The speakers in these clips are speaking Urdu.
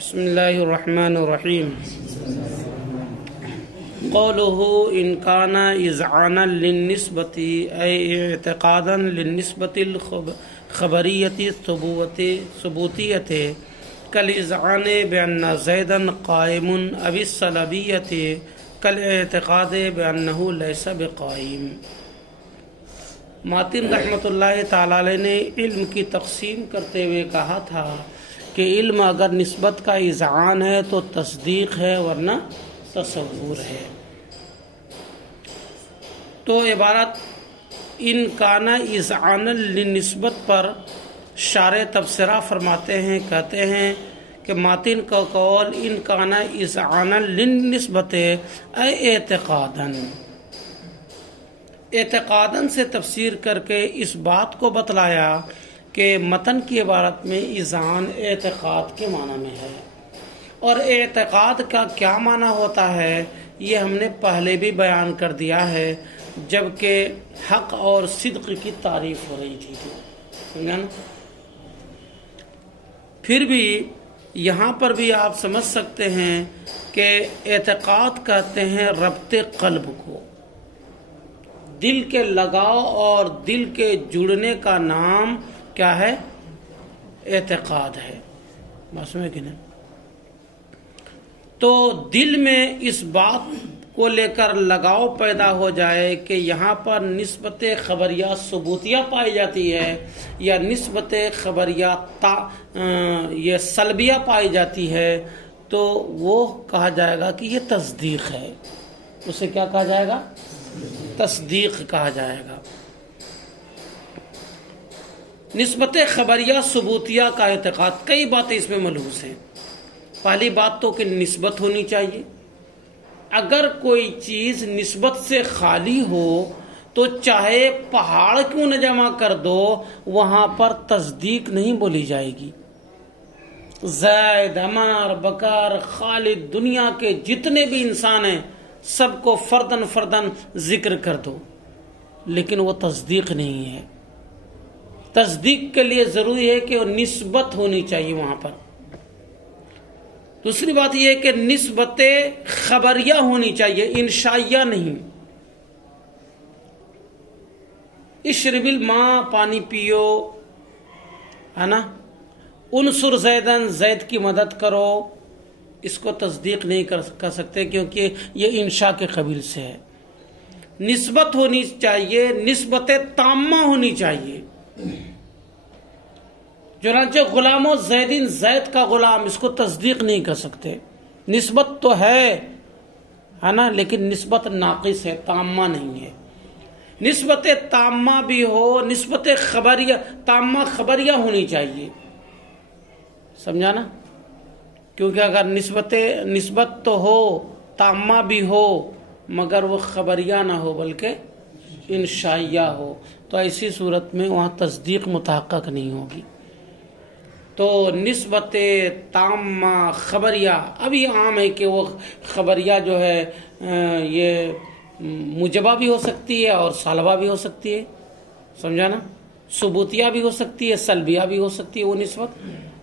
بسم اللہ الرحمن الرحیم قوله ان كان اذعانا للنسبة اي اعتقادا للنسبة الخبرية ثبوتية كالاذعان بأن زيدا قائم او السلبية كالاعتقاد بأنه ليس بقائم۔ ماتن رحمۃ اللہ تعالی علیہ نے علم کی تقسیم کرتے ہوئے کہا تھا کہ علم اگر نسبت کا اذعان ہے تو تصدیق ہے ورنہ تصور ہے۔ تو عبارت ان کانا اذعان للنسبت پر شارح تبصرہ فرماتے ہیں، کہتے ہیں کہ ماتن کا قول ان کانا اذعان للنسبت اے اعتقاداً سے تفسیر کر کے اس بات کو بتلایا کہ متن کی عبارت میں اذعان اعتقاد کے معنی میں ہے، اور اعتقاد کا کیا معنی ہوتا ہے یہ ہم نے پہلے بھی بیان کر دیا ہے جبکہ حق اور صدق کی تعریف ہو رہی تھی، سمجھا نا؟ پھر بھی یہاں پر بھی آپ سمجھ سکتے ہیں کہ اعتقاد کہتے ہیں ربط قلب کو، دل کے لگاؤ اور دل کے جڑنے کا نام کیا ہے؟ اعتقاد ہے، بس میں کہ نہیں؟ تو دل میں اس بات کو لے کر لگاؤ پیدا ہو جائے کہ یہاں پر نسبت خبریہ ثبوتیہ پائی جاتی ہے یا نسبت خبریہ یہ سلبیہ پائی جاتی ہے، تو وہ کہا جائے گا کہ یہ تصدیق ہے۔ اسے کیا کہا جائے گا؟ تصدیق کہا جائے گا۔ نسبت خبریہ ثبوتیہ کا اعتقاد، کئی باتیں اس میں ملحوظ ہیں۔ پہلی بات تو کہ نسبت ہونی چاہیے۔ اگر کوئی چیز نسبت سے خالی ہو تو چاہے پہاڑ کیوں نہ جمع کر دو وہاں پر تصدیق نہیں بولی جائے گی۔ زید، عمر، بکر، خالد، دنیا کے جتنے بھی انسان ہیں سب کو فردن فردن ذکر کر دو، لیکن وہ تصدیق نہیں ہے۔ تصدیق کے لیے ضروری ہے کہ وہ نسبت ہونی چاہیے وہاں پر۔ دوسری بات یہ ہے کہ نسبت خبریہ ہونی چاہیے، انشائیہ نہیں۔ اشرب الماء، پانی پیو، ہے نا؟ انصر زیدن، زید کی مدد کرو، اس کو تصدیق نہیں کر سکتے کیونکہ یہ انشاء کے قبیل سے ہے۔ نسبت ہونی چاہیے، نسبت تامہ ہونی چاہیے۔ چنانچہ غلام و زیدین، زید کا غلام، اس کو تصدیق نہیں کر سکتے۔ نسبت تو ہے نا، لیکن نسبت ناقص ہے، تامہ نہیں ہے۔ نسبت تامہ بھی ہو، نسبت خبریہ تامہ خبریہ ہونی چاہیے، سمجھا نا؟ کیونکہ اگر نسبت تو ہو، تامہ بھی ہو، مگر وہ خبریہ نہ ہو بلکہ انشائیہ ہو، تو ایسی صورت میں وہاں تصدیق متحقق نہیں ہوگی۔ تو نسبت تامہ خبریہ، ابھی عام ہے کہ وہ خبریہ جو ہے یہ مجبہ بھی ہو سکتی ہے اور سالبہ بھی ہو سکتی ہے، سمجھا نا؟ ثبوتیہ بھی ہو سکتی ہے، سلبیہ بھی ہو سکتی ہے وہ نسبت،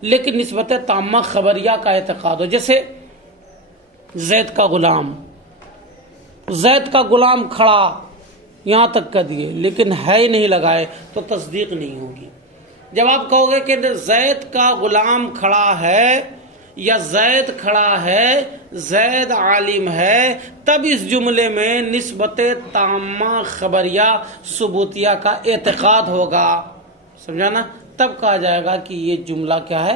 لیکن نسبت تامہ خبریہ کا اعتقاد ہو۔ جیسے زید کا غلام، زید کا غلام کھڑا یہاں تک کر دیے لیکن ہے ہی نہیں لگائے تو تصدیق نہیں ہوگی۔ جب آپ کہو گے کہ زید کا غلام کھڑا ہے یا زید کھڑا ہے، زید عالم ہے، تب اس جملے میں نسبت تامہ خبریہ ثبوتیہ کا اعتقاد ہوگا، سمجھا نا؟ تب کہا جائے گا کہ یہ جملہ کیا ہے؟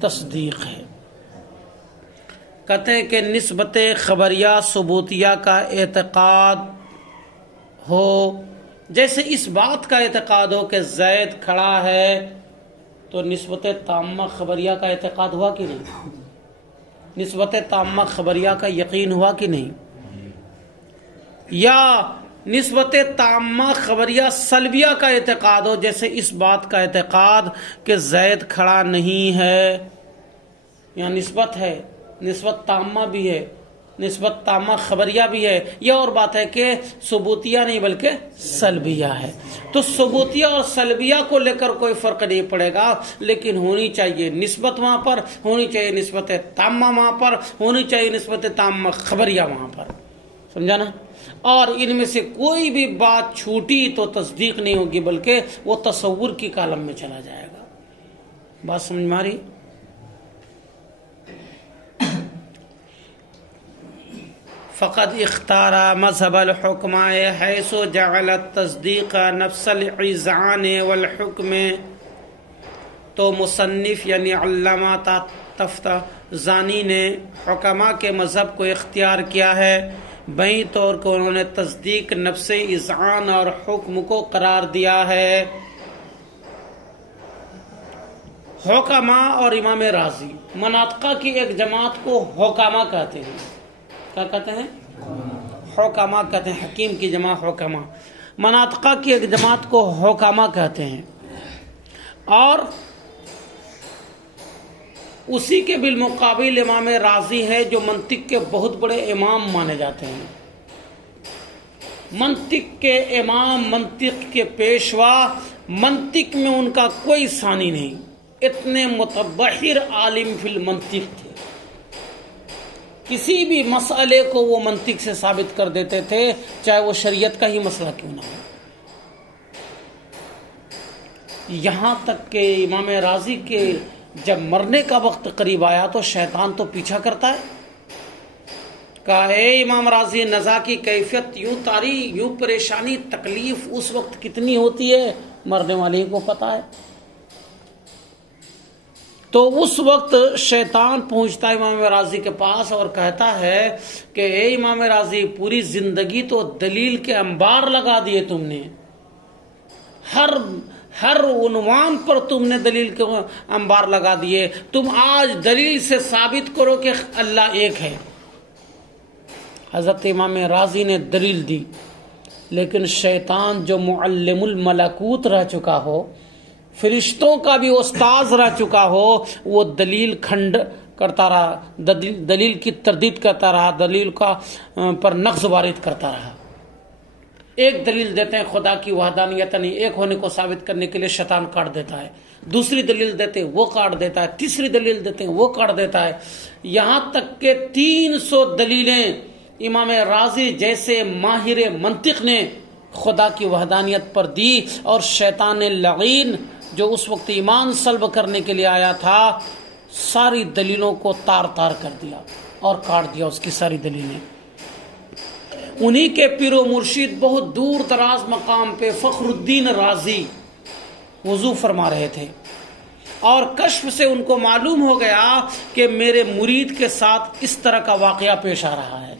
تصدیق ہے۔ کہتے ہیں کہ نسبت خبریہ ثبوتیہ کا اعتقاد ہو، جیسے اس بات کا اعتقاد ہو کہ زید کھڑا ہے، تو نسبت تامہ خبریہ کا اعتقاد ہوا کہ نہیں؟ نسبت تامہ خبریہ کا یقین ہوا کہ نہیں؟ یا نسبت تامہ خبریہ سلبیہ کا اعتقاد ہو، جیسے اس بات کا اعتقاد کہ زید کھڑا نہیں ہے، یہاں نسبت ہے، نسبت تامہ بھی ہے، نسبت تامہ خبریہ بھی ہے. یہ اور بات ہے کہ ثبوتیہ نہیں بلکہ سلبیہ ہے. تو ثبوتیہ اور سلبیہ کو لے کر کوئی فرق نہیں پڑے گا، لیکن ہونی چاہیے نسبت وہاں پر، ہونی چاہیے نسبت تامہ وہاں پر، ہونی چاہیے نسبت تامہ خبریہ وہاں پر. سمجھا نا؟ اور ان میں سے کوئی بھی بات چھوٹی تو تصدیق نہیں ہوگی بلکہ وہ تصور کی کالم میں چلا جائے گا. بات سمجھ میں آ رہی؟ فقد اختار مذهب الحکماء حیث جعل التصدیق نفس العزعان والحکم. تو مصنف یعنی علامہ تفتزانی نے حکماء کے مذہب کو اختیار کیا ہے بیں طور کو انہوں نے تصدیق نفس اذعان اور حکم کو قرار دیا ہے. حکماء اور امام رازی مناطقہ کی ایک جماعت کو حکماء کہتے ہیں. کیا کہتے ہیں؟ حکماء کہتے ہیں. حکیم کی جمع حکماء. مناطقہ کی ایک جماعت کو حکماء کہتے ہیں. اور اسی کے بالمقابل امام رازی ہے جو منطق کے بہت بڑے امام مانے جاتے ہیں. منطق کے امام، منطق کے پیشوا، منطق میں ان کا کوئی ثانی نہیں. اتنے متبحر عالم فی المنطق تھے. کسی بھی مسئلے کو وہ منطق سے ثابت کر دیتے تھے، چاہے وہ شریعت کا ہی مسئلہ کیوں نہ ہو. یہاں تک کہ امام رازی کے جب مرنے کا وقت قریب آیا تو شیطان تو پیچھا کرتا ہے. کہا اے امام رازی، نزا کی کیفیت یوں طاری، یوں پریشانی تکلیف اس وقت کتنی ہوتی ہے مرنے والے کو پتا ہے. تو اس وقت شیطان پہنچتا ہے امام رازی کے پاس اور کہتا ہے کہ اے امام رازی، پوری زندگی تو دلیل کے انبار لگا دیے تم نے، ہر عنوان پر تم نے دلیل کے انبار لگا دیے. تم آج دلیل سے ثابت کرو کہ اللہ ایک ہے. حضرت امام رازی نے دلیل دی، لیکن شیطان جو معلم الملکوت رہ چکا ہو، فرشتوں کا بھی استاذ رہ چکا ہو، وہ دلیل کھنڈ کرتا رہا، دلیل کی تردید کرتا رہا، دلیل کا پر نقض وارد کرتا رہا. ایک دلیل دیتے ہیں خدا کی وحدانیت نہیں، ایک ہونے کو ثابت کرنے کے لیے شیطان کاٹ دیتا ہے. دوسری دلیل دیتے ہیں وہ کاٹ دیتا ہے. تیسری دلیل دیتے ہیں وہ کاٹ دیتا ہے. یہاں تک کہ 300 دلیلیں امام رازی جیسے ماہر منطق نے خدا کی وحدانیت پر دی، اور شیطان لعین جو اس وقت ایمان سلب کرنے کے لیے آیا تھا ساری دلیلوں کو تار تار کر دیا اور کاٹ دیا اس کی ساری دلیلیں. انہی کے پیر و مرشد بہت دور دراز مقام پہ فخر الدین رازی وضو فرما رہے تھے، اور کشف سے ان کو معلوم ہو گیا کہ میرے مرید کے ساتھ اس طرح کا واقعہ پیش آ رہا ہے.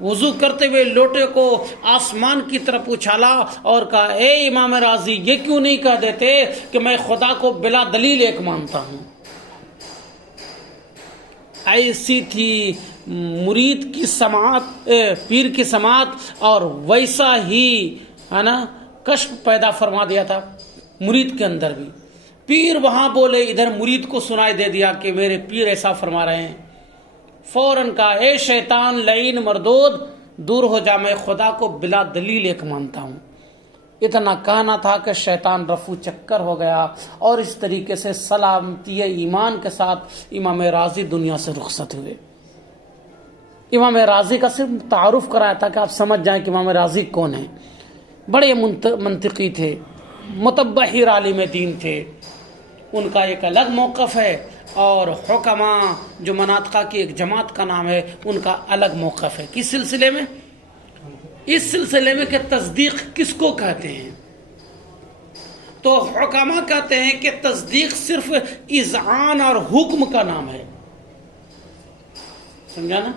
وضو کرتے ہوئے لوٹے کو آسمان کی طرف اچھالا اور کہا اے امام رازی، یہ کیوں نہیں کہہ دیتے کہ میں خدا کو بلا دلیل ایک مانتا ہوں. ایسی تھی مرید کی سماعت، پیر کی سماعت، اور ویسا ہی ہے نا کشف پیدا فرما دیا تھا مرید کے اندر بھی. پیر وہاں بولے، ادھر مرید کو سنائی دے دیا کہ میرے پیر ایسا فرما رہے ہیں. فوراً کہا اے شیطان لعین مردود، دور ہو جا، میں خدا کو بلا دلیل ایک مانتا ہوں. اتنا کہنا تھا کہ شیطان رفو چکر ہو گیا، اور اس طریقے سے سلامتی ایمان کے ساتھ امام رازی دنیا سے رخصت ہوئے. امام رازی کا صرف تعارف کرایا تھا کہ آپ سمجھ جائیں کہ امام رازی کون ہیں. بڑے منطقی تھے، متبحر عالم دین تھے. ان کا ایک الگ موقف ہے، اور حکماء جو مناطقہ کی ایک جماعت کا نام ہے ان کا الگ موقف ہے. کس سلسلے میں؟ اس سلسلے میں کہ تصدیق کس کو کہتے ہیں. تو حکماء کہتے ہیں کہ تصدیق صرف اذعان اور حکم کا نام ہے. سمجھا نا؟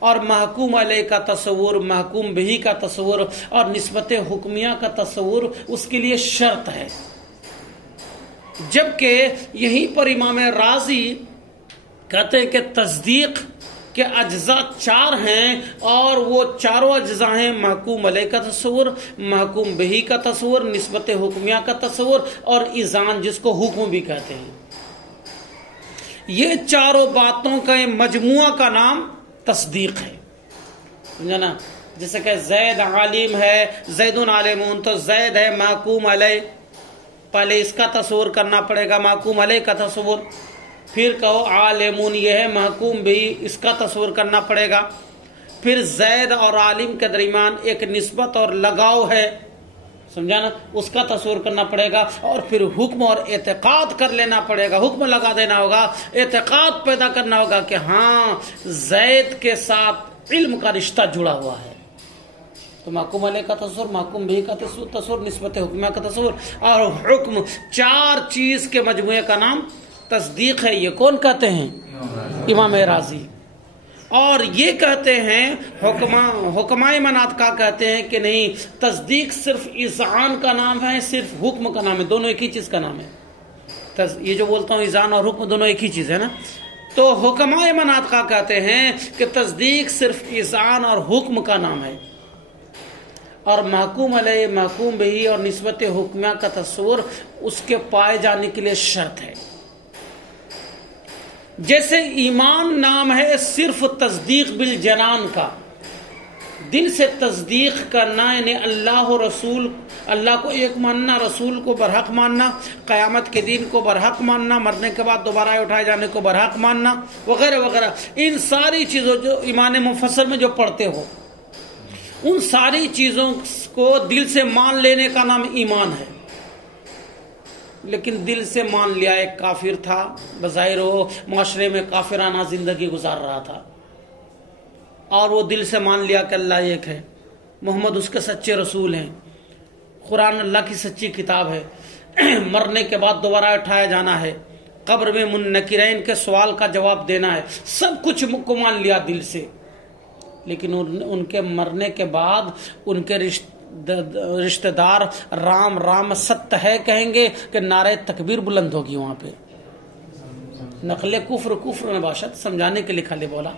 اور محکوم علیہ کا تصور، محکوم بہی کا تصور اور نسبت حکمیہ کا تصور اس کے لیے شرط ہے. جبکہ یہیں پر امام رازی کہتے ہیں کہ تصدیق کے اجزاء 4 ہیں، اور وہ چاروں اجزاء ہیں محکوم علیہ کا تصور، محکوم بہی کا تصور، نسبت حکمیہ کا تصور، اور اذعان جس کو حکم بھی کہتے ہیں. یہ چاروں باتوں کا مجموعہ کا نام تصدیق ہے، سمجھا نا؟ جیسے کہ زید عالم ہے، زیدن عالمون، تو زید ہے محکوم علیہ، پہلے اس کا تصور کرنا پڑے گا، محکوم علیہ کا تصور، پھر کہو عالمون یہ ہے محکوم بھی، اس کا تصور کرنا پڑے گا، پھر زید اور عالم کے درمیان ایک نسبت اور لگاؤ ہے، سمجھا نا؟ اس کا تصور کرنا پڑے گا، اور پھر حکم اور اعتقاد کر لینا پڑے گا، حکم لگا دینا ہوگا، اعتقاد پیدا کرنا ہوگا کہ ہاں زید کے ساتھ علم کا رشتہ جڑا ہوا ہے، تو محکوم علیہ کا تصور، محکوم بھی کا تصور، نسبت حکمیہ کا تصور، اور حکم، چار چیز کے مجموعے کا نام تصدیق ہے۔ یہ کون کہتے ہیں؟ امام راضی۔ اور یہ کہتے ہیں حکمائے مناط کا کہتے ہیں کہ نہیں، تصدیق صرف اذعان کا نام ہے، صرف حکم کا نام ہے، دونوں ایک ہی چیز کا نام ہے۔ یہ جو بولتا ہوں اذعان اور حکم دونوں ایک ہی چیز ہے نا، تو حکمائے مناط کا کہتے ہیں کہ تصدیق صرف اذعان اور حکم کا نام ہے، اور محکوم علیہ، محکوم بھی اور نسبت حکمیہ کا تصور اس کے پائے جانے کے لیے شرط ہے۔ جیسے ایمان نام ہے صرف تصدیق بالجنان کا، دل سے تصدیق کرنا، یعنی اللہ و رسول، اللہ کو ایک ماننا، رسول کو برحق ماننا، قیامت کے دن کو برحق ماننا، مرنے کے بعد دوبارہ اٹھائے جانے کو برحق ماننا، وغیرہ وغیرہ، ان ساری چیزوں جو ایمان مفصل میں جو پڑھتے ہو، ان ساری چیزوں کو دل سے مان لینے کا نام ایمان ہے۔ لیکن دل سے مان لیا، ایک کافر تھا، بظاہر وہ معاشرے میں کافرانہ زندگی گزار رہا تھا، اور وہ دل سے مان لیا کہ اللہ ایک ہے، محمد اس کے سچے رسول ہیں، قرآن اللہ کی سچی کتاب ہے، مرنے کے بعد دوبارہ اٹھایا جانا ہے، قبر میں منکرین کے سوال کا جواب دینا ہے، سب کچھ کو مان لیا دل سے۔ لیکن ان کے مرنے کے بعد ان کے رشتہ دار رام رام ست ہے کہیں گے کہ نعرہ تکبیر بلند ہوگی وہاں پہ، نقل کفر کفر نباشت سمجھانے کے لیے خالی بولا۔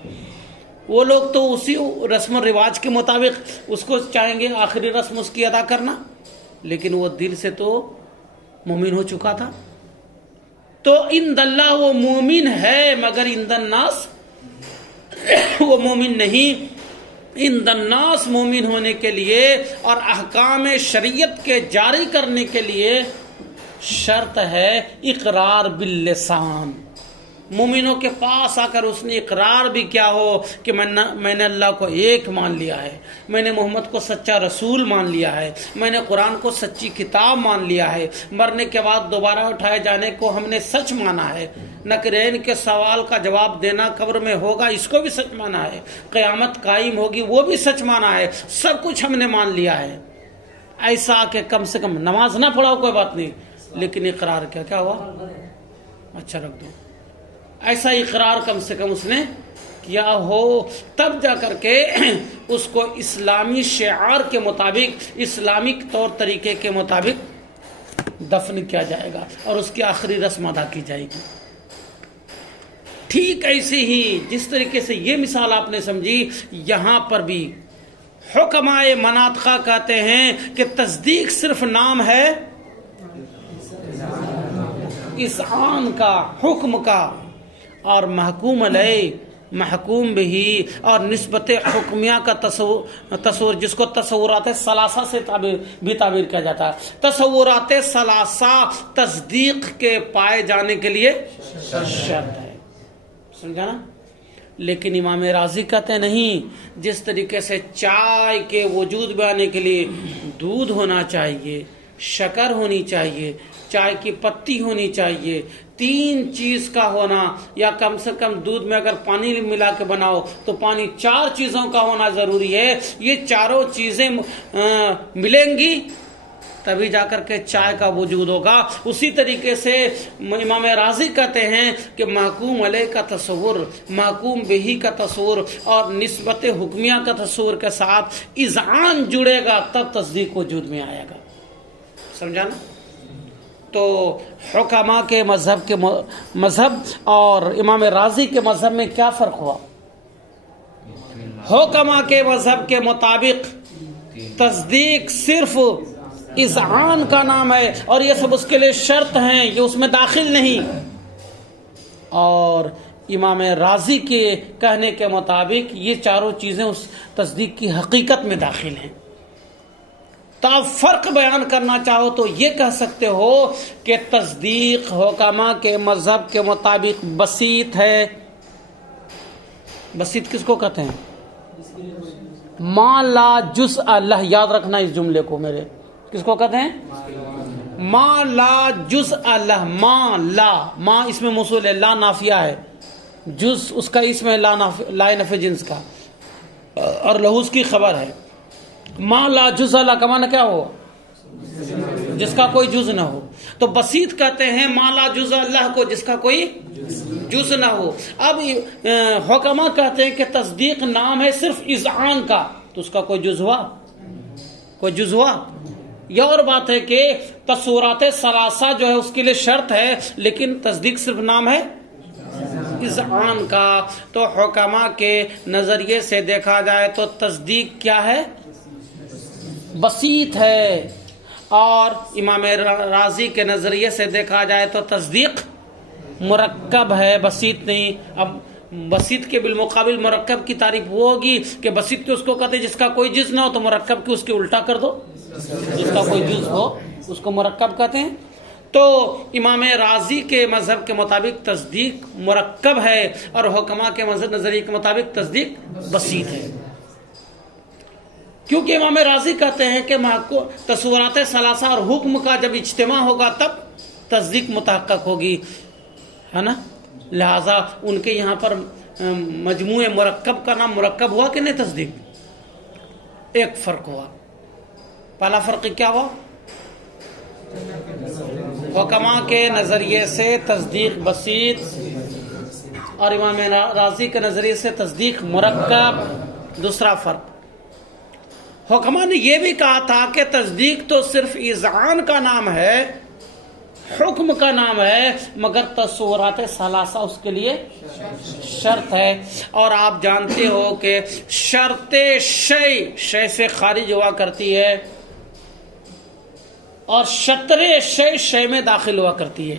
وہ لوگ تو اسی رسم و رواج کے مطابق اس کو چاہیں گے آخری رسم اس کی ادا کرنا، لیکن وہ دل سے تو مومن ہو چکا تھا۔ تو ان اللہ وہ مومن ہے، مگر ان الناس وہ مومن نہیں۔ ان الناس مومن ہونے کے لیے اور احکام شریعت کے جاری کرنے کے لیے شرط ہے اقرار باللسان۔ مومنوں کے پاس آ کر اس نے اقرار بھی کیا ہو کہ میں نے اللہ کو ایک مان لیا ہے، میں نے محمد کو سچا رسول مان لیا ہے، میں نے قرآن کو سچی کتاب مان لیا ہے، مرنے کے بعد دوبارہ اٹھائے جانے کو ہم نے سچ مانا ہے، نکرین کے سوال کا جواب دینا قبر میں ہوگا اس کو بھی سچ مانا ہے، قیامت قائم ہوگی وہ بھی سچ مانا ہے، سب کچھ ہم نے مان لیا ہے۔ ایسا کہ کم سے کم نماز نہ پڑھاؤ کوئی بات نہیں، لیکن اقرار کیا ہوا؟ اچھا رکھ دو، ایسا اقرار کم سے کم اس نے کیا ہو، تب جا کر کے اس کو اسلامی شعار کے مطابق، اسلامک طور طریقے کے مطابق دفن کیا جائے گا اور اس کی آخری رسم ادا کی جائے گی۔ ٹھیک ایسے ہی جس طریقے سے یہ مثال آپ نے سمجھی، یہاں پر بھی حکمائے مناطقہ کہتے ہیں کہ تصدیق صرف نام ہے اذعان کا، حکم کا، اور محکوم علیہ، محکوم بھی اور نسبت حکمیہ کا تصور جس کو تصورات ثلاثہ سے بھی تعبیر کیا جاتا ہے۔ تصورات ثلاثہ تصدیق کے پائے جانے کے لیے شرط ہے، سمجھا نا؟ لیکن امام راضی کہتے ہیں نہیں، جس طریقے سے چائے کے وجود میں آنے کے لیے دودھ ہونا چاہیے، شکر ہونی چاہیے، چائے کی پتی ہونی چاہیے، تین چیز کا ہونا، یا کم سے کم دودھ میں اگر پانی ملا کے بناؤ تو پانی، چار چیزوں کا ہونا ضروری ہے۔ یہ چاروں چیزیں ملیں گی تبھی جا کر کے چائے کا وجود ہوگا۔ اسی طریقے سے امام راضی کہتے ہیں کہ محکوم علیہ کا تصور، محکوم بہی کا تصور اور نسبت حکمیہ کا تصور کے ساتھ اذعان جڑے گا تب تصدیق وجود میں آئے گا، سمجھا نا؟ تو حکما کے مذہب اور امام راضی کے مذہب میں کیا فرق ہوا؟ حکما کے مذہب کے مطابق تصدیق صرف اذعان کا نام ہے اور یہ سب اس کے لیے شرط ہیں، یہ اس میں داخل نہیں۔ اور امام رازی کے کہنے کے مطابق یہ چاروں چیزیں اس تصدیق کی حقیقت میں داخل ہیں. تو آپ فرق بیان کرنا چاہو تو یہ کہہ سکتے ہو کہ تصدیق حکما کے مذہب کے مطابق بسیط ہے. بسیط کس کو کہتے ہیں؟ ما لا جزء لہ. یاد رکھنا اس جملے کو میرے. کس کو کہتے ہیں؟ ما لا جزء لہ. ما لا، ما اس میں موصول ہے، لا نافیہ ہے، جز اس کا اسم ہے لا نفی جنس کا، اور لہو اس کی خبر ہے. ما لا جزء لہ کا معنی کیا ہو؟ جس کا کوئی جز نہ ہو. تو بسیط کہتے ہیں ما لا جزء لہ کو، جس کا کوئی جز نہ ہو. اب حکما کہتے ہیں کہ تصدیق نام ہے صرف اذعان کا، تو اس کا کوئی جز ہوا؟ کوئی جز ہوا؟ یہ اور بات ہے کہ تصورات ثلاثہ جو ہے اس کے لیے شرط ہے، لیکن تصدیق صرف نام ہے اذعان کا. تو حکما کے نظریے سے دیکھا جائے تو تصدیق کیا ہے؟ بسیط ہے. اور امام رازی کے نظریے سے دیکھا جائے تو تصدیق مرکب ہے، بسیط نہیں. اب بسیط کے بالمقابل مرکب کی تعریف وہ ہوگی کہ بسیط تو اس کو کہتے ہیں جس کا کوئی جز نہ ہو، تو مرکب کی اس کے الٹا کر دو، جس کا کوئی جز ہو اس کو مرکب کہتے ہیں. تو امام رازی کے مذہب کے مطابق تصدیق مرکب ہے، اور حکما کے مذہب نظریے کے مطابق تصدیق بسیط ہے. کیونکہ امام رازی کہتے ہیں کہ تصورات ثلاثہ اور حکم کا جب اجتماع ہوگا تب تصدیق متحقق ہوگی، ہے نا. لہذا ان کے یہاں پر مجموعہ مرکب کا نام مرکب ہوا کہ نہیں تصدیق. ایک فرق ہوا. پہلا فرق کیا ہوا؟ حکما کے نظریے سے تصدیق بسیط اور امام رازی کے نظریے سے تصدیق مرکب. دوسرا فرق، حکما نے یہ بھی کہا تھا کہ تصدیق تو صرف اذعان کا نام ہے، حکم کا نام ہے، مگر تصورات ثلاثہ اس کے لیے شرط ہے. اور آپ جانتے ہو کہ شرط شے سے خارج ہوا کرتی ہے، اور شطر شے میں داخل ہوا کرتی ہے.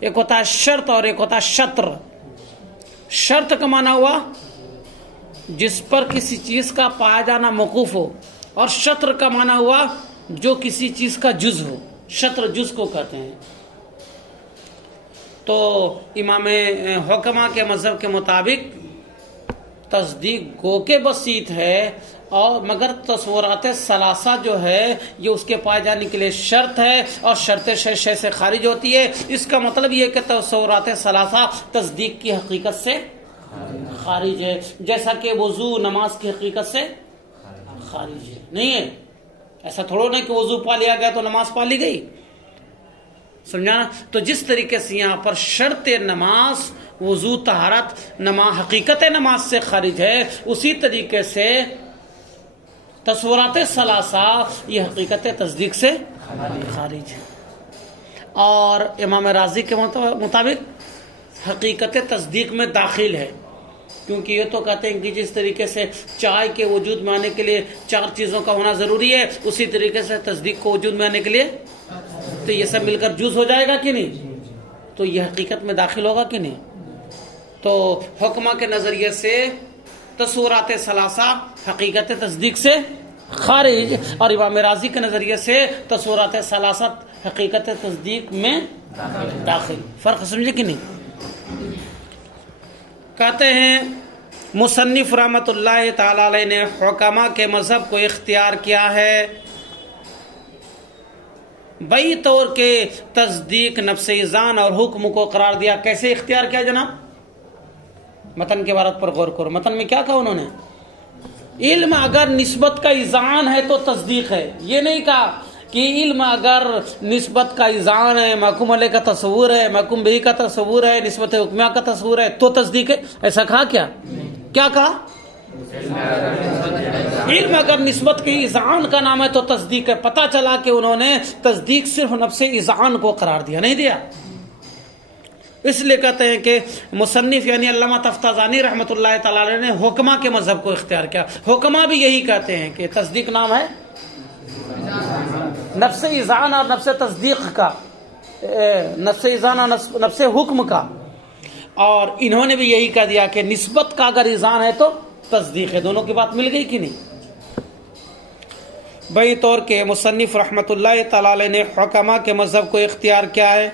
ایک ہوتا ہے شرط اور ایک ہوتا ہے شطر. شرط کا معنی ہوا جس پر کسی چیز کا پایا جانا موقوف ہو، اور شطر کا معنی ہوا جو کسی چیز کا جز ہو. شطر جز کو کہتے ہیں. تو امام حکما کے مذہب کے مطابق تصدیق گو کے بسیط ہے، اور مگر تصورات ثلاثہ جو ہے یہ اس کے پائے جانے کے لیے شرط ہے، اور شرط شے سے خارج ہوتی ہے. اس کا مطلب یہ کہ تصورات ثلاثہ تصدیق کی حقیقت سے خارج ہے، جیسا کہ وضو نماز کی حقیقت سے خارج ہے. نہیں ہے ایسا تھوڑا نہیں کہ وضو پا لیا گیا تو نماز پا لی گئی. سمجھانا. تو جس طریقے سے یہاں پر شرط نماز وضو طہارت حقیقت نماز سے خارج ہے، اسی طریقے سے تصورات ثلاثہ یہ حقیقت تصدیق سے خارج ہے. اور امام رازی کے مطابق حقیقت تصدیق میں داخل ہے، کیونکہ یہ تو کہتے ہیں کہ جس طریقے سے چائے کے وجود میں آنے کے لیے 4 چیزوں کا ہونا ضروری ہے، اسی طریقے سے تصدیق کو وجود میں آنے کے لیے تو یہ سب مل کر جز ہو جائے گا کہ نہیں، تو یہ حقیقت میں داخل ہوگا کہ نہیں. تو حکمہ کے نظریے سے تصورات ثلاثہ حقیقت تصدیق سے خارج، اور امام رازی کے نظریے سے تصورات ثلاثہ حقیقت تصدیق میں داخل. فرق سمجھے کہ نہیں. کہتے ہیں مصنف رحمت اللہ تعالی علیہ نے حکما کے مذہب کو اختیار کیا ہے بئی طور کے تصدیق نفس اذعان اور حکم کو قرار دیا. کیسے اختیار کیا جناب؟ متن کے عبارت پر غور کرو. متن میں کیا کہا انہوں نے؟ علم اگر نسبت کا اذعان ہے تو تصدیق ہے. یہ نہیں کہا کہ علم اگر نسبت کا اذعان ہے، محکوم علیہ کا تصور ہے، محکوم بہ کا تصور ہے، نسبت حکمیہ کا تصور ہے تو تصدیق ہے. ایسا کہا کیا؟ کیا کہا؟ علم اگر نسبت کے اذعان کا نام ہے تو تصدیق ہے. پتہ چلا کہ انہوں نے تصدیق صرف نفس اذعان کو قرار دیا، نہیں دیا. اس لیے کہتے ہیں کہ مصنف یعنی علامہ تفتازانی رحمۃ اللہ تعالی علیہ نے حکما کے مذہب کو اختیار کیا. حکما بھی یہی کہتے ہیں کہ تصدیق نام ہے نفس اذعان اور نفس تصدیق کا، نفس اذعان اور نفس حکم کا. اور انہوں نے بھی یہی کہہ دیا کہ نسبت کا اگر اذعان ہے تو تصدیق ہے. دونوں کی بات مل گئی کہ نہیں؟ بئی طور کے مصنف رحمۃ اللہ تعالی علیہ نے حکما کے مذہب کو اختیار کیا ہے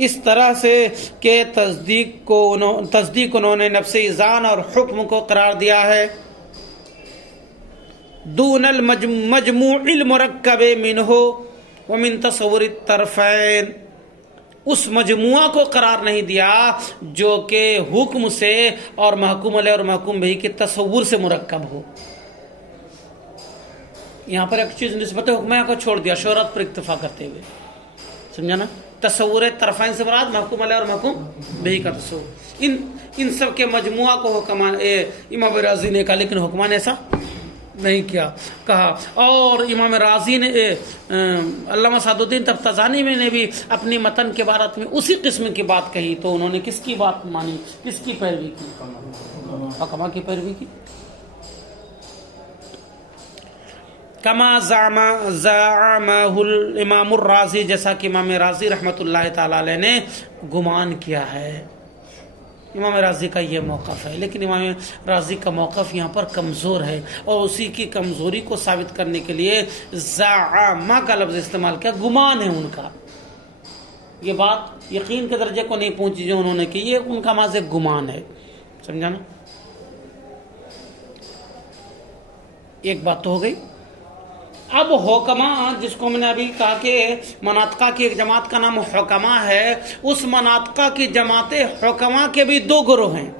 اس طرح سے کہ تصدیق انہوں نے نفس اذعان اور حکم کو قرار دیا ہے دون المجموع المرکب منہ ومن تصور الطرفین، اس مجموعہ کو قرار نہیں دیا جو کہ حکم سے اور محکوم علیہ اور محکوم بہ کے تصور سے مرکب ہو. یہاں پر ایک چیز نسبت حکمیہ کو چھوڑ دیا شہرت پر اکتفا کرتے ہوئے، سمجھا نا؟ تصور طرفین سے مراد محکوم علیہ اور محکوم بہ کا تصور، ان سب کے مجموعہ کو امام راضی نے کہا، لیکن حکمان نے ایسا نہیں کیا کہا. اور امام راضی نے علامہ سعد الدین تفتزانی میں نے بھی اپنی متن کے بارے میں اسی قسم کی بات کہی، تو انہوں نے کس کی بات مانی، کس کی پیروی کی؟ حکما کی پیروی کی. کما زعمہ الامام الرازی، جیسا کہ امام راضی رحمۃ اللہ تعالی علیہ نے گمان کیا ہے. امام راضی کا یہ موقف ہے، لیکن امام راضی کا موقف یہاں پر کمزور ہے، اور اسی کی کمزوری کو ثابت کرنے کے لیے زعما کا لفظ استعمال کیا. گمان ہے ان کا، یہ بات یقین کے درجے کو نہیں پہنچی جو انہوں نے کی، یہ ان کا محض گمان ہے. سمجھا نا؟ ایک بات تو ہو گئی. اب حکما، جس کو میں نے ابھی کہا کہ مناطقہ کی ایک جماعت کا نام حکما ہے، اس مناطقہ کی جماعت حکما کے بھی دو گروہ ہیں،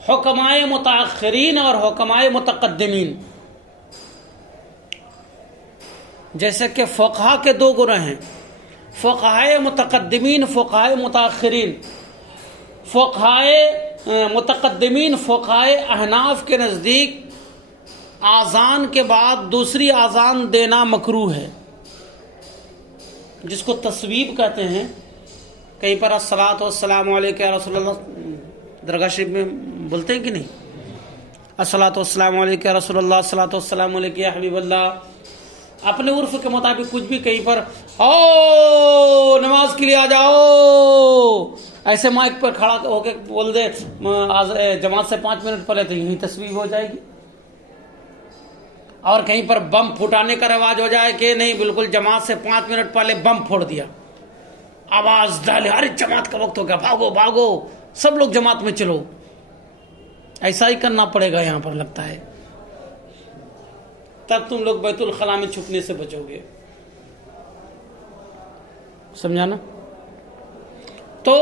حکمائے متاخرین اور حکمائے متقدمین. جیسے کہ فقہا کے دو گروہ ہیں، فقہائے متقدمین، فقہائے متاخرین. فقہائے متقدمین، فقہائے احناف کے نزدیک آذان کے بعد دوسری آذان دینا مکروہ ہے، جس کو تصویب کہتے ہیں. کہیں پر الصلاۃ والسلام علیک یا رسول اللہ، درگاہ شریف میں بولتے ہیں کہ نہیں؟ الصلاۃ والسلام علیک یا رسول اللہ، الصلاۃ والسلام علیک یا حبیب اللہ. اپنے عرف کے مطابق کچھ بھی کہیں پر او نماز کے لیے آ جاؤ ایسے مائک پر کھڑا ہو کے بول دے جماعت سے 5 منٹ پہلے، تو یہی تصویب ہو جائے گی. اور کہیں پر بم پھوٹانے کا رواج ہو جائے کہ نہیں، بالکل جماعت سے 5 منٹ پہلے بم پھوڑ دیا، آواز ڈالے، ارے جماعت کا وقت ہو گیا، بھاگو بھاگو، سب لوگ جماعت میں چلو. ایسا ہی کرنا پڑے گا یہاں پر لگتا ہے، تب تم لوگ بیت الخلاء میں چھپنے سے بچو گے. سمجھا نا؟ تو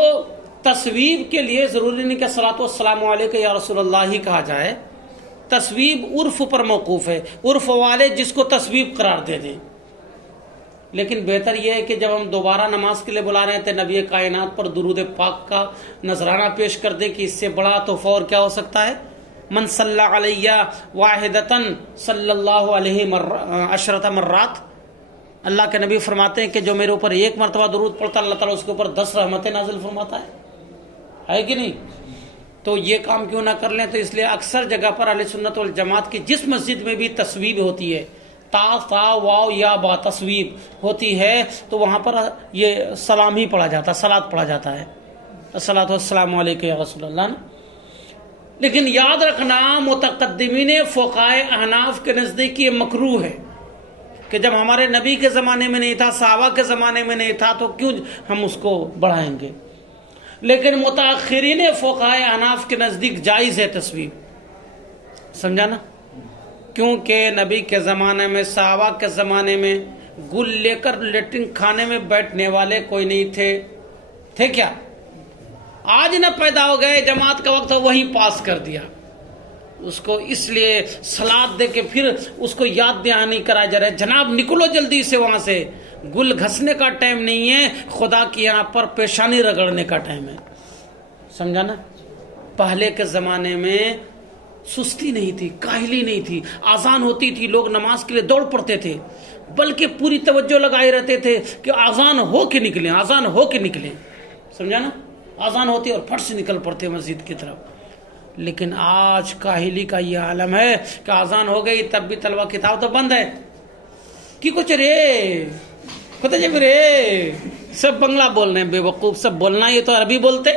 تصویب کے لیے ضروری نہیں کہ الصلاۃ والسلام علیک یا رسول اللہ ہی کہا جائے. تصویب عرف پر موقوف ہے، عرف والے جس کو تصویب قرار دے دیں. لیکن بہتر یہ ہے کہ جب ہم دوبارہ نماز کے لیے بلا رہے ہیں تو نبی کائنات پر درود پاک کا نذرانہ پیش کر دیں کہ اس سے بڑا تحفہ اور کیا ہو سکتا ہے. من صلی علیہ واحدۃ صلی اللہ علیہ عشرۃ مرات. اللہ کے نبی فرماتے ہیں کہ جو میرے اوپر ایک مرتبہ درود پڑتا اللہ تعالیٰ اس کے اوپر 10 رحمتیں نازل فرماتا ہے کہ نہیں؟ تو یہ کام کیوں نہ کر لیں. تو اس لیے اکثر جگہ پر اہل سنت والجماعت کی جس مسجد میں بھی تصویب ہوتی ہے، تا ثا واو یا با تصویب ہوتی ہے، تو وہاں پر یہ سلام ہی پڑھا جاتا ہے، صلاۃ پڑھا جاتا ہے، الصلاۃ والسلام علیک یا رسول اللہ. لیکن یاد رکھنا متقدمین فقہائے احناف کے نزدیک یہ مکروہ ہے کہ جب ہمارے نبی کے زمانے میں نہیں تھا، صحابہ کے زمانے میں نہیں تھا، تو کیوں ہم اس کو بڑھائیں گے. لیکن متاخرین فقہائے احناف کے نزدیک جائز ہے تصویب. سمجھا نا؟ کیونکہ نبی کے زمانے میں، صحابہ کے زمانے میں گل لے کر لیٹرن کھانے میں بیٹھنے والے کوئی نہیں تھے کیا؟ آج نہ پیدا ہو گئے، جماعت کا وقت وہی پاس کر دیا اس کو، اس لیے سلاد دے کے پھر اس کو یاد دہانی کرا جا رہا ہے، جناب نکلو جلدی سے وہاں سے. گل گھسنے کا ٹائم نہیں ہے، خدا کی یہاں پر پیشانی رگڑنے کا ٹائم ہے. سمجھا نا؟ پہلے کے زمانے میں سستی نہیں تھی، کاہلی نہیں تھی. آذان ہوتی تھی، لوگ نماز کے لیے دوڑ پڑتے تھے، بلکہ پوری توجہ لگائے رہتے تھے کہ آذان ہو کے نکلیں، آذان ہو کے نکلیں. سمجھا نا؟ آذان ہوتی اور پھٹ سے نکل پڑتے مسجد کی طرف. لیکن آج کاہلی کا یہ عالم ہے کہ آذان ہو گئی تب بھی طلبہ کتاب تو بند ہے کہ کچھ رے پتہ جب رے سب بنگلہ بول رہے ہیں، بے وقوف سب بولنا، یہ تو عربی بولتے،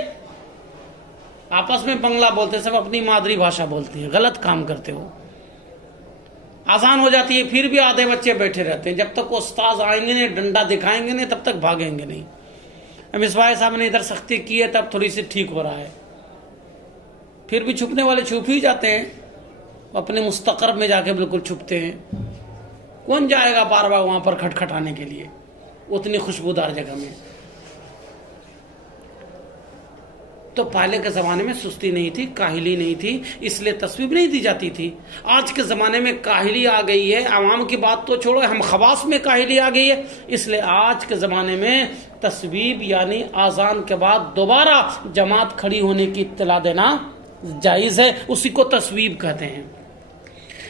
آپس میں بنگلہ بولتے، سب اپنی مادری بھاشا بولتی ہیں، غلط کام کرتے ہو۔ آسان ہو جاتی ہے، پھر بھی آدھے بچے بیٹھے رہتے ہیں، جب تک وہ استاذ آئیں گے نہیں، ڈنڈا دکھائیں گے نہیں، تب تک بھاگیں گے نہیں۔ مصباح صاحب نے ادھر سختی کی ہے، تب تھوڑی سی ٹھیک ہو رہا ہے، پھر بھی چھپنے والے چھپ ہی جاتے ہیں، اپنے مستقر میں جا کے بالکل چھپتے ہیں۔ کون جائے گا بار بار وہاں پر کھٹکھٹانے کے لیے اتنی خوشبودار جگہ میں؟ تو پہلے کے زمانے میں سستی نہیں تھی، کاہلی نہیں تھی، اس لیے تصویب نہیں دی جاتی تھی۔ آج کے زمانے میں کاہلی آ گئی ہے، عوام کی بات تو چھوڑو، ہم خواص میں کاہلی آ گئی ہے، اس لیے آج کے زمانے میں تصویب یعنی آذان کے بعد دوبارہ جماعت کھڑی ہونے کی اطلاع دینا جائز ہے، اسی کو تصویب کہتے ہیں۔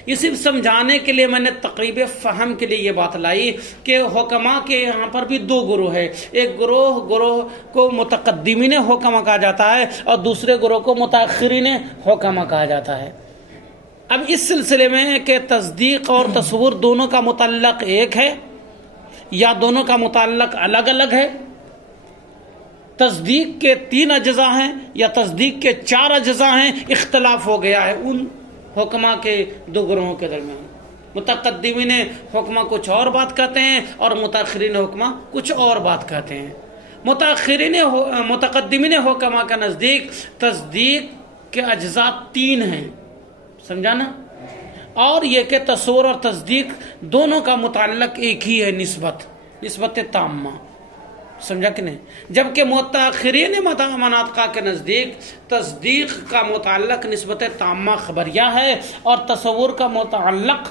یہ صرف سمجھانے کے لیے میں نے تقریب فہم کے لیے یہ بات لائی کہ حکما کے یہاں پر بھی دو گروہ ہے، ایک گروہ کو متقدمین حکما کہا جاتا ہے اور دوسرے گروہ کو متاخرین حکما کہا جاتا ہے۔ اب اس سلسلے میں کہ تصدیق اور تصور دونوں کا متعلق ایک ہے یا دونوں کا متعلق الگ الگ ہے، تصدیق کے 3 اجزاء ہیں یا تصدیق کے 4 اجزاء ہیں، اختلاف ہو گیا ہے ان حکما کے 2 گروہوں کے درمیان۔ متقدمین حکما کچھ اور بات کہتے ہیں اور متاخرین حکما کچھ اور بات کہتے ہیں۔ متقدمین حکما کا نزدیک تصدیق کے اجزاء 3 ہیں، سمجھا نا؟ اور یہ کہ تصور اور تصدیق دونوں کا متعلق ایک ہی ہے، نسبت تامہ، سمجھا کہ نہیں؟ جبکہ متاخرین مناطقہ کے نزدیک تصدیق کا متعلق نسبت تامہ خبریہ ہے اور تصور کا متعلق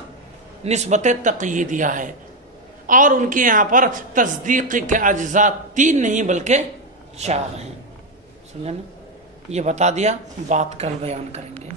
نسبت تقییدیہ ہے، اور ان کے یہاں پر تصدیق کے اجزاء 3 نہیں بلکہ 4 ہیں، سمجھا نا؟ یہ بتا دیا، بات کل بیان کریں گے۔